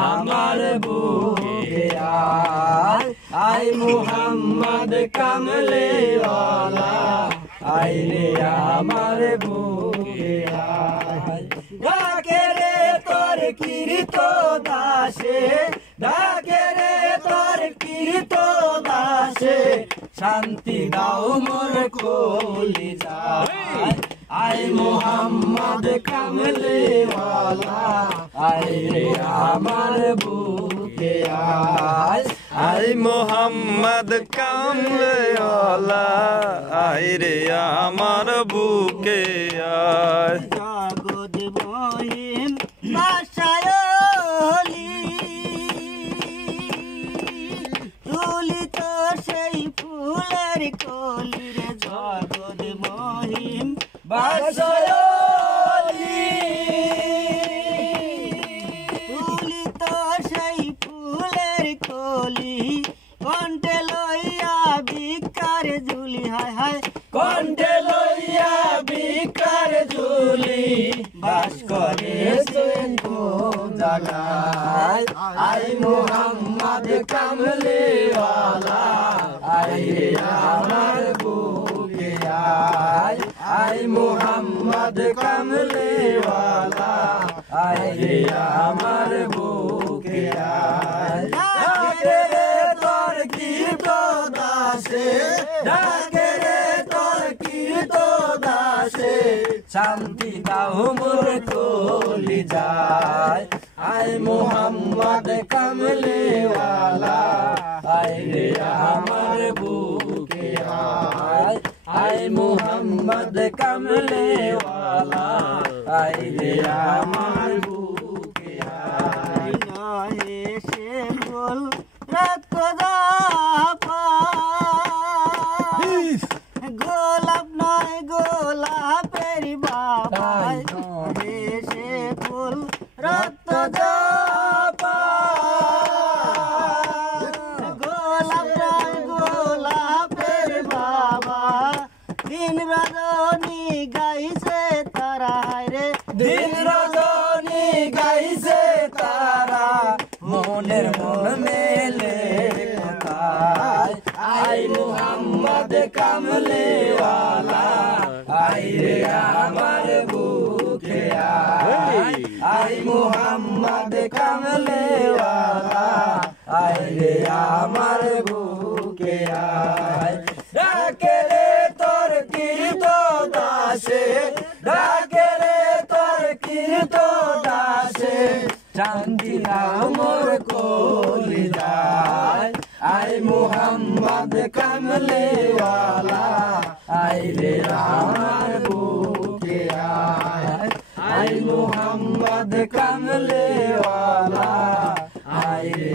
আমার বুকে আয় আয় মুহাম্মদ কামলে ওয়ালা আয় রে আমার বুকে আয় ডাকে রে তোর কীর্ত দাসে ডাকে রে তোর কীর্ত দাসে শান্তি দাও মোর কলিজায় আয় মুহাম্মদ কামলে ওয়ালা আয় রে আমার বুকে আয় আই মোহাম্মদ কামলে ওয়ালা আয় রে আমার বুকে আয় জগৎ মহিম বাসায়লি তুলি তো সেই ফুলের কলি রে জগৎ মহিম বাসায়লি তুলি তো সেই ফুলের কলি কণ্ঠে লইয়া ভিক্ষার ঝুলি হায় হায় কণ্ঠে লইয়া ভিক্ষার ঝুলি বাস করে কোন জায়গায় আয় মুহাম্মদ কামলে ওয়ালা আয় রে আমার বুকে আয় আয় মুহাম্মদ কামলে ওয়ালা আয় রে আমার বুকে আয় ডাকে রে তোর কীর্ত দাসে ডাকে রে তোর কীর্ত দাসে শান্তি দাও মোর কলিজায় আয় মুহাম্মদ কামলে ওয়ালা আয় রে আমার বুকে আয় আয় মুহাম্মদ কামলে ওয়ালা আয় রে আমার বুকে আয় নহে সে বল রক্ত গোলাপ নয় গোলাপের বাবাই সে ফুল রক্ত গোলাপ নয় গোলাপের বাবা দিন রজনী গাইছে তারা রে দিন রজনী গাইছে তারা মনের মন মেলে কোথায় আই মুহাম্মদ কামলে ওয়ালা আই রে আমার বুকে আয় আই মুহাম্মদ কামলে ওয়ালা আই রে আমার বুকে আয় ডাকে রে তোর কীর্ত দাসে ডাকে রে তোর কীর্ত দাসে শান্তি মোর কলিজায় আয় মুহাম্মদ কামলে ওয়ালা আয় রে আমার বুকে আয় আয় মুহাম্মদ কামলে ওয়ালা আয় রে